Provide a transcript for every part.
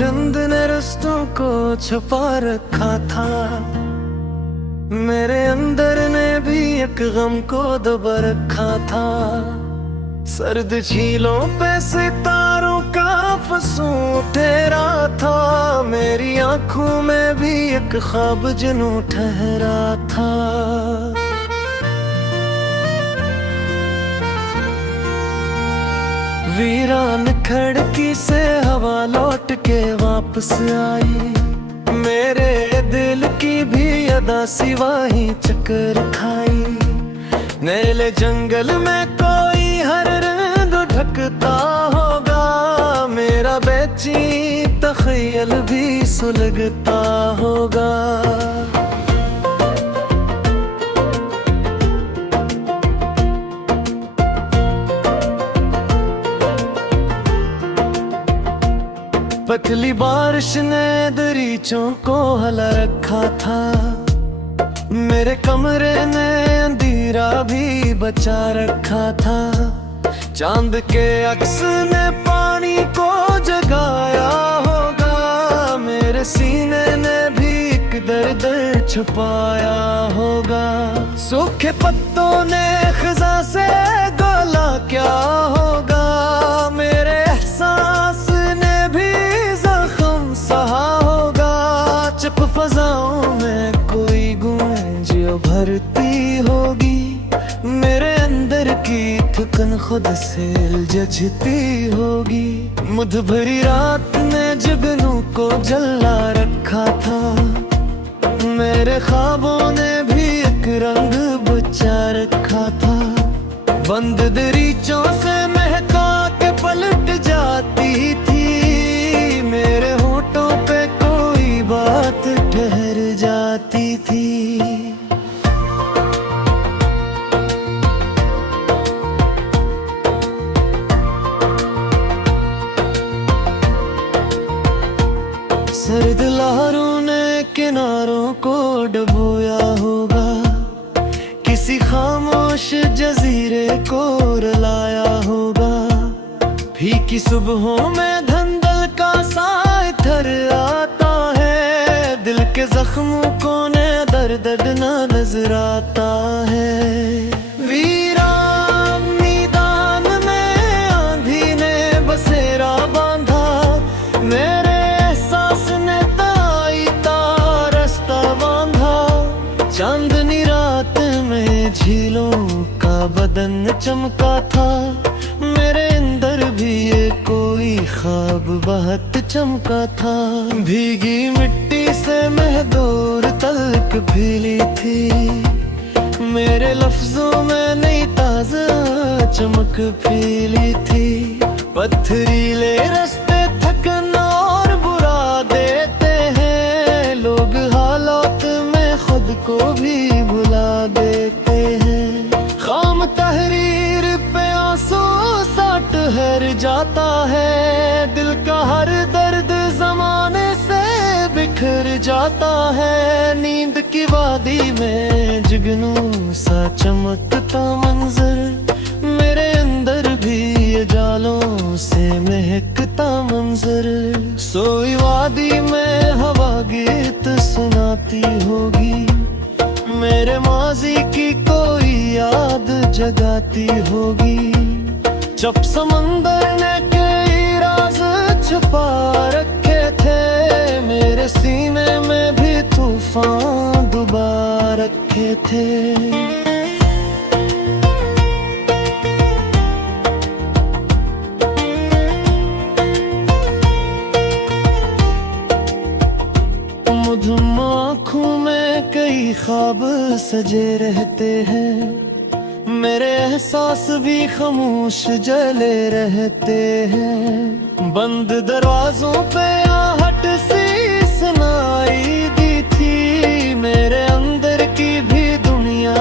गंद ने रस्तों को छुपा रखा था। मेरे अंदर ने भी एक गम को दबा रखा था। सर्द झीलों पे सितारों का फसूं ठहरा था। मेरी आंखों में भी एक ख्वाब जुनूं ठहरा था। वीरान खिड़की से हवा लौट के वापस आई। मेरे दिल की भी अदा सिवाही चक्कर खाई। नीले जंगल में कोई हर रंग ढकता होगा। मेरा बेची तख़य्युल भी सुलगता होगा। पतली बारिश ने दरीचों को हला रखा था। मेरे कमरे ने अंधेरा भी बचा रखा था। चांद के अक्स ने पानी को जगाया होगा। मेरे सीने ने भी एक दर्द छुपाया होगा। सूखे पत्तों ने खज़ा से गला क्या होगा। मेरे एहसास ने भी जख्म सहा होगा। चुप फजाओं में कोई गूंज भरती होगी। मेरे अंदर की थकन खुद से जचती होगी। मुध भरी रात ने जुगनू को जला रखा था। मेरे ख्वाबों ने भी एक रंग बचा रखा था। बंद दरीचों से महका के पलट जाती थी। मेरे होठों पे कोई बात ठहर जाती थी। सर्द लहरों ने किनारों को डुबोया होगा। किसी खामोश जजीरे को रुलाया होगा। फीकी सुबहों में धंधल का साइथर आता है। दिल के जख्मों को ने दर्द न नजर आता है। वीरान मैदान में आंधी ने बसेरा बांधा। मेरे चांदनी रात में झीलों का बदन चमका था। मेरे अंदर भी ये कोई ख्वाब बहुत चमका था। भीगी मिट्टी से महदूर तलक फीली थी। मेरे लफ्जों में नई ताजा चमक फीली थी। पत्थरीले रास्ते थकन और बुरा देते हैं। लोग हालात में खुद को भी भुला देते हैं। खाम तहरीर पे आंसू सा ठहर जाता है। दिल का हर दर्द जमाने से बिखर जाता है। नींद की वादी में जुगनू सा चमकता मंजर। मेरे अंदर भी ये जालों से महकता मंजर। सोई वादी में हवा गीत सुनाती होगी। मेरे माजी की कोई याद जगाती होगी। जब समंदर ने कई राज छुपा रखे थे। मेरे सीने में भी तूफान डुबा रखे थे। आँखों में कई ख्वाब सजे रहते हैं। मेरे एहसास भी खामोश जले रहते हैं। बंद दरवाजों पे आहट सी सुनाई दी थी। मेरे अंदर की भी दुनिया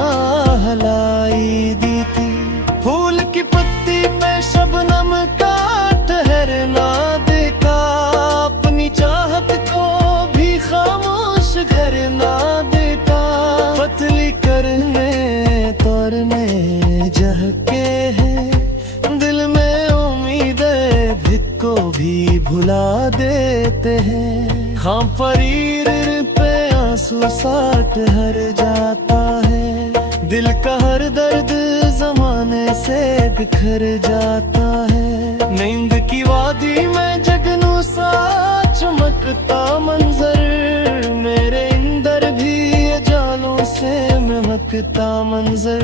हलाई दी थी। फूल की पत्ती पे शबनम का ठहरना देखा। अपनी चाहत को भी खामोश घर ना देता। पतली करने तोड़ने जहके हैं। दिल में उम्मीदें भिक को भी भुला देते परीर पे आंसू साट हर जाता है, दिल का हर दर्द जमाने से बिखर जाता है। नींद की वादी में जगनू सा चमकता मंजर, मेरे अंदर भी ये जालों से महकता मंजर।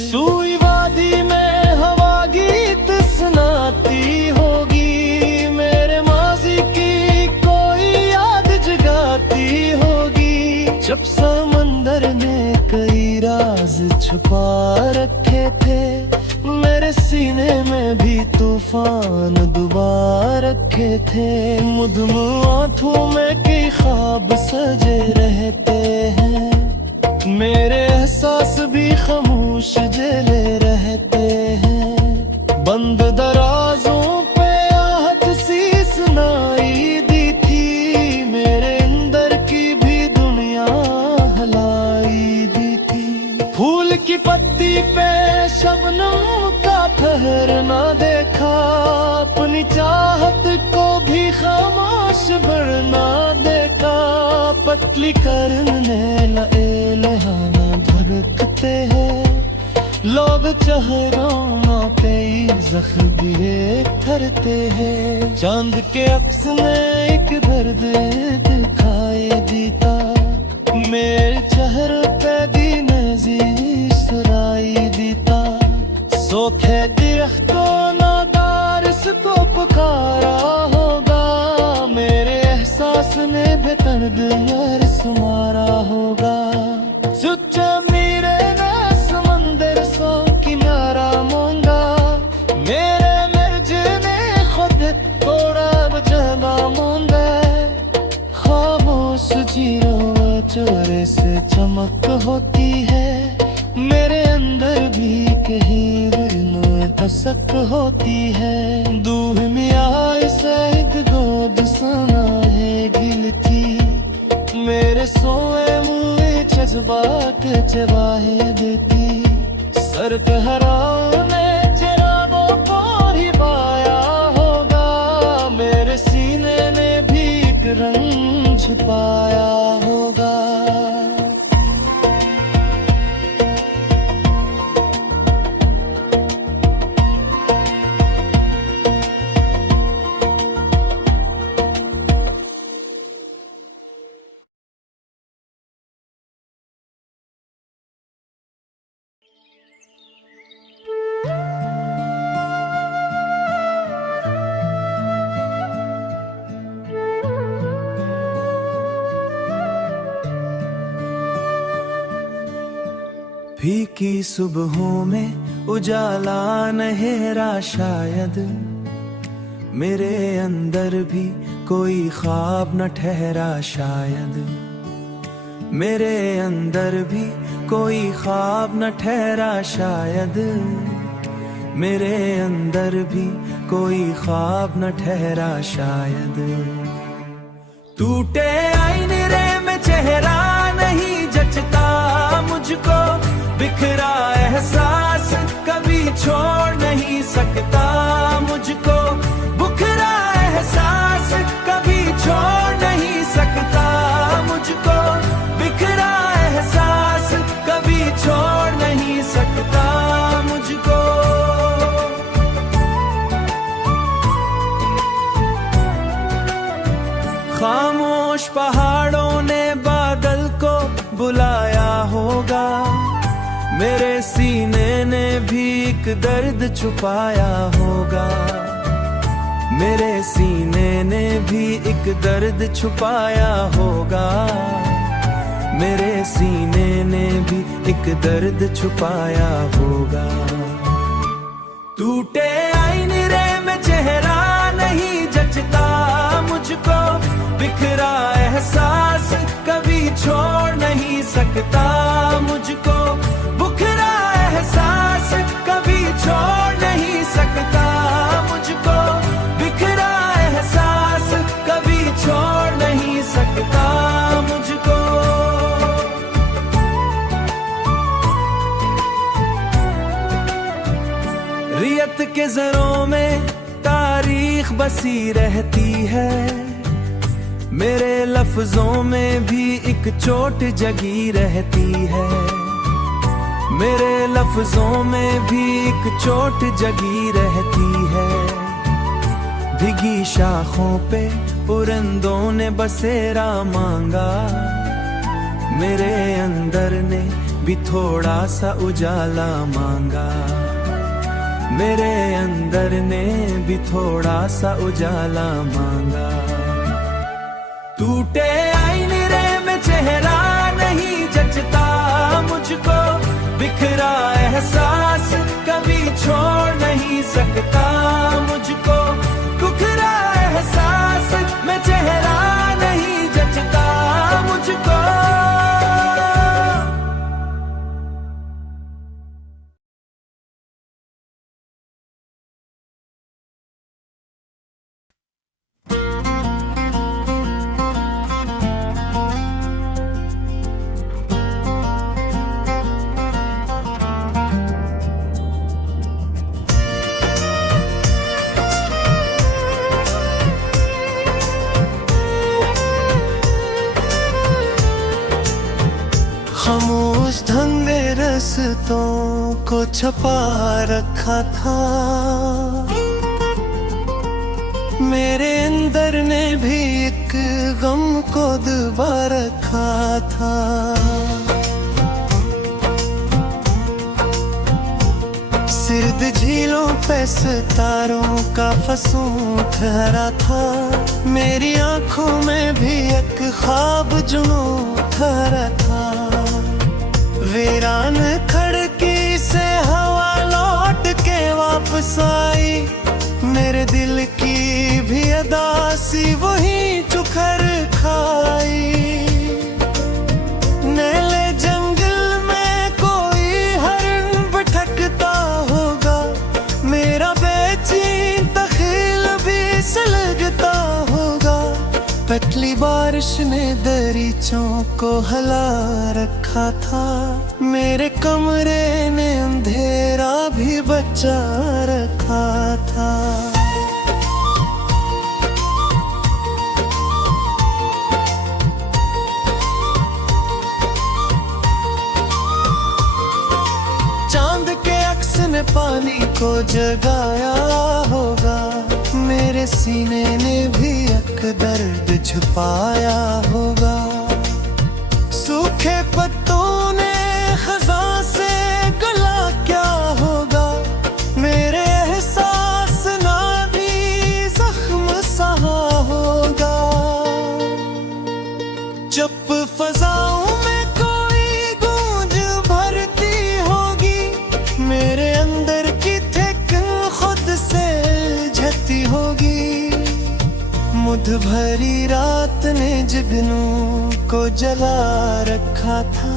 सुई वादी में हवा गीत सुनाती होगी, मेरे माजी की कोई याद जगाती होगी। जब समंदर ने कई राज छुपा रखे थे, मेरे सीने में भी तूफान डुबा रखे थे। मुद्दम आँखों में कई ख्वाब सजे रहते हैं, मेरे एहसास भी खामोश जले रहते हैं। बंद दराजों पे आहट सी सुनाई दी थी, मेरे अंदर की भी दुनिया हिलाई दी थी। फूल की पत्ती पे शबनम का ठहरना देखा, अपनी चाहत को भी खामोश बढ़ना देखा। पतली करने लए लहाना भड़कते हैं, लोग चेहरों पे जख्म भी करते हैं। चांद के अक्स ने एक दर्द दिखाई देता, मेरे चेहरे पे भी नज़ीर सुनाई देता। सोखे दरख्तों नादार इसको पुकारा होगा, मेरे एहसास ने बेदर्द यार सुमारा होगा। सुच्चा मेरे ना समंदर सो किनारा मांगा, मेरे मर्ज ने खुद थोड़ा बचाना मांगा। खामोश जीरो चोरे से चमक होती है, मेरे अंदर भी कहीं धसक होती है। दूह मियाँ सैद गोद सना है गिलती, मेरे सोए मुए जज्बात जवाहे देती। सर पे हराओं ने चिरागों को ही पाया होगा, मेरे सीने ने भी एक रंग छिपाया होगा। फीकी सुबहों में उजाला नहेरा शायद, मेरे अंदर भी कोई ख्वाब न ठहरा शायद। मेरे अंदर भी कोई ख्वाब न ठहरा शायद, मेरे अंदर भी कोई ख्वाब न ठहरा शायद। टूटे आईने में चेहरा नहीं जचता मुझको, बिखरा एहसास कभी छोड़ नहीं सकता मुझको। बिखरा एहसास कभी छोड़ नहीं सकता मुझको, बिखरा एहसास कभी छोड़ नहीं सकता मुझको। खामोश पहाड़ों ने बादल को बुलाया होगा, मेरे सीने ने भी एक दर्द छुपाया होगा। मेरे सीने ने भी एक दर्द छुपाया होगा, मेरे सीने ने भी एक दर्द छुपाया होगा। टूटे आईने में चेहरा नहीं जचता मुझको, बिखरा एहसास कभी छोड़ नहीं सकता मुझको। बिखरा एहसास कभी छोड़ नहीं सकता मुझको, बिखरा एहसास कभी छोड़ नहीं सकता मुझको। रियत के जरों में तारीख बसी रहती है, मेरे लफ्जों में भी एक चोट जगी रहती है, मेरे लफ्जों में भी एक चोट जगी रहती है। भीगी शाखों पे परिंदों ने बसेरा मांगा, मेरे अंदर ने भी थोड़ा सा उजाला मांगा, मेरे अंदर ने भी थोड़ा सा उजाला मांगा। टूटे आईने में चेहरा नहीं जचता मुझको, बिखरा एहसास कभी छोड़ नहीं सकता मुझको, बिखरा एहसास में चेहरा नहीं जचता मुझको। खामोश धंधे रस्तों को छपा रखा था, मेरे अंदर ने भी एक गम को दबा रखा था। सिर्द झीलों पे सितारों का फसूं ठहरा था, मेरी आंखों में भी एक ख्वाब जुनूं ठहरा था। वीरान खिड़की से हवा लौट के वापस आई, मेरे दिल की भी अदासी वही चुकर खाई। नीले जंगल में कोई हरन भटकता होगा, मेरा बेचैन तखील भी सुलगता होगा। पतली बारिश ने दरीचों को हिला रखा था, मेरे कमरे ने अंधेरा भी बचा रखा था। चांद के अक्स ने पानी को जगाया होगा, मेरे सीने ने भी एक दर्द छुपाया होगा। सूखे पत्तों ने खज़ां से गला क्या होगा, मेरे एहसास ना भी जख्म सहा होगा। जब फज़ाओं में कोई गूंज भरती होगी, मेरे अंदर की धड़कन खुद से झती होगी। मुध भरी रात ने जुगनू को जला रखा था,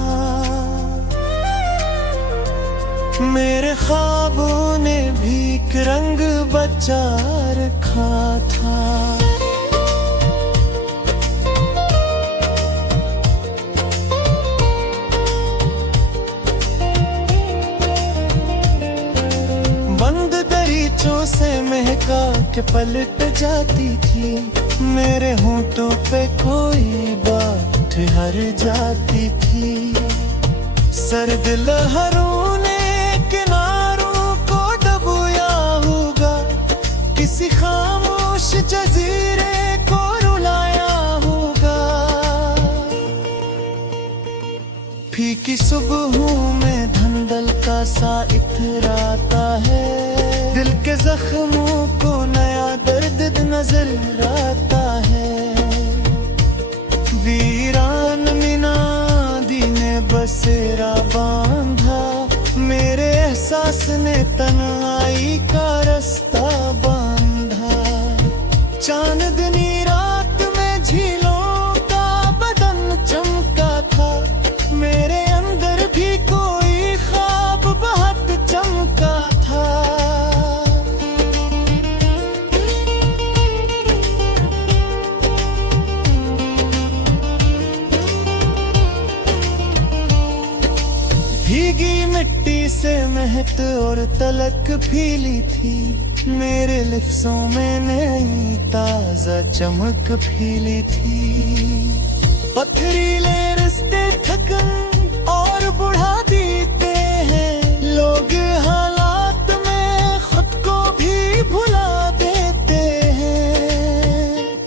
मेरे ख्वाबों ने भी एक रंग बचा रखा था। बंद दरीचों से महका के पलट जाती थी, मेरे होंठों पे कोई बात ठहर जाती थी। सर्द लहरों ने किनारों को डुबोया होगा, किसी खामोश जजीरे को रुलाया होगा। फीकी सुबहों में धंधल का सा इतराता है, दिल के जख्मों को नया दर्द नजर आता है। वीरान मिनादी ने बसेरा बांधा, मेरे एहसास ने तन्हाई का रास्ता बांधा। चांदनी रात में झीलों का बदन चमका था, मेरे अंदर भी कोई ख्वाब बहुत चमका था। भीगी मिट्टी से महक और तलक फीली थी, मेरे लिफ्सों में नई ताजा चमक फीली थी। पथरीले रिश्ते थकन और बुढ़ा देते हैं, लोग हालात में खुद को भी भुला देते हैं।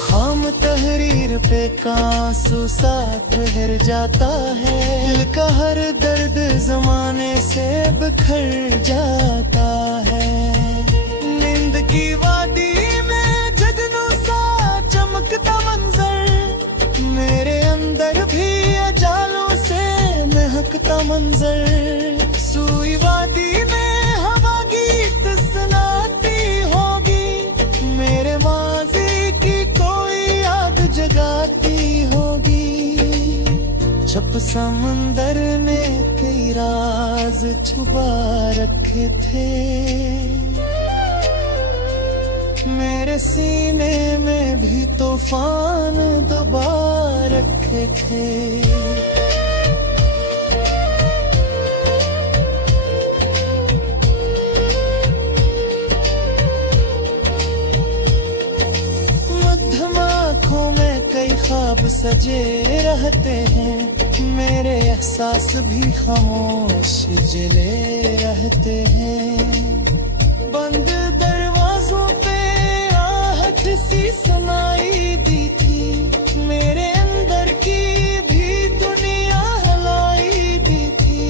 खाम तहरीर पे कांसू सा ठहर जाता है, दिल का हर दर्द जमाने से बिखर जाता है। नींद की वादी में जगनू सा चमकता मंजर, मेरे अंदर भी अजालों से महकता मंजर। सुई वादी में हवा गीत सुनाती होगी, मेरे माजी की कोई याद जगाती होगी। छप समंदर ने कई राज छुपा रखे थे, मेरे सीने में भी तूफान दबा रखे थे। मध्यम आँखों में कई ख्वाब सजे रहते हैं, मेरे एहसास भी खामोश जले रहते हैं। बंद दरवाजों पे आहट सी सुनाई दी थी, मेरे अंदर की भी दुनिया हिलाई दी थी।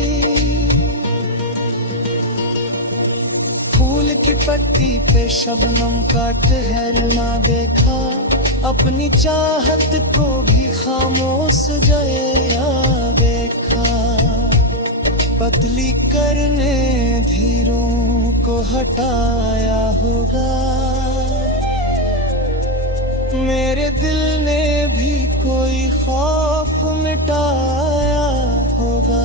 फूल की पत्ती पे शबनम का ठहरना देखा, अपनी चाहत को भी खामोश जया देखा। पतली करने धीरों को हटाया होगा, मेरे दिल ने भी कोई खौफ मिटाया होगा।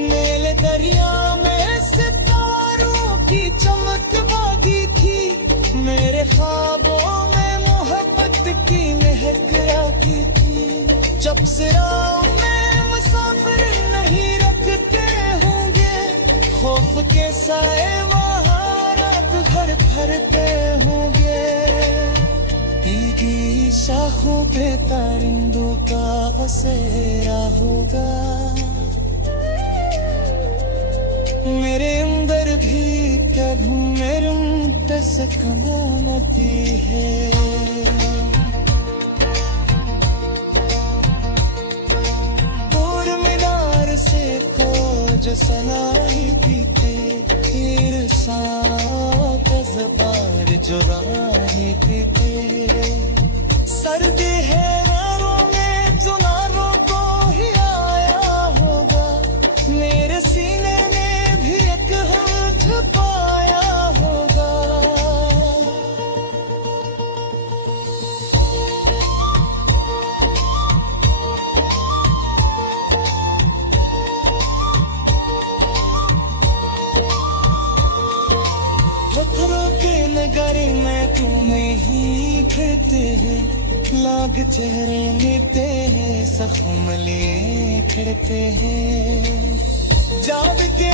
नीले दरिया में सितारों की चमक बागी थी, मेरे ख्वाबों में मोहब्बत की महक आती थी। जब सिराओं में मुसाफिर नहीं रखते होंगे, खौफ के साए वहाँ रात भर फरते होंगे। भीगी शाखों पे परिंदों का बसेरा होगा, मेरे अंदर भी कभी मेरे सकूनती है। दूर मीनार से को जो सनाई दी थी, ईर्षा जबार जो राही दी थी। सर्दी है रारों में जो नारों को ही आया होगा, मेरे सीने ने भी एक हम छुपाया होगा। पत्थरों के नगरे में तुम्हें ही फिरते हैं, लाग चेहरे लेते हैं, जख्म लिए खिड़ते हैं। जाग के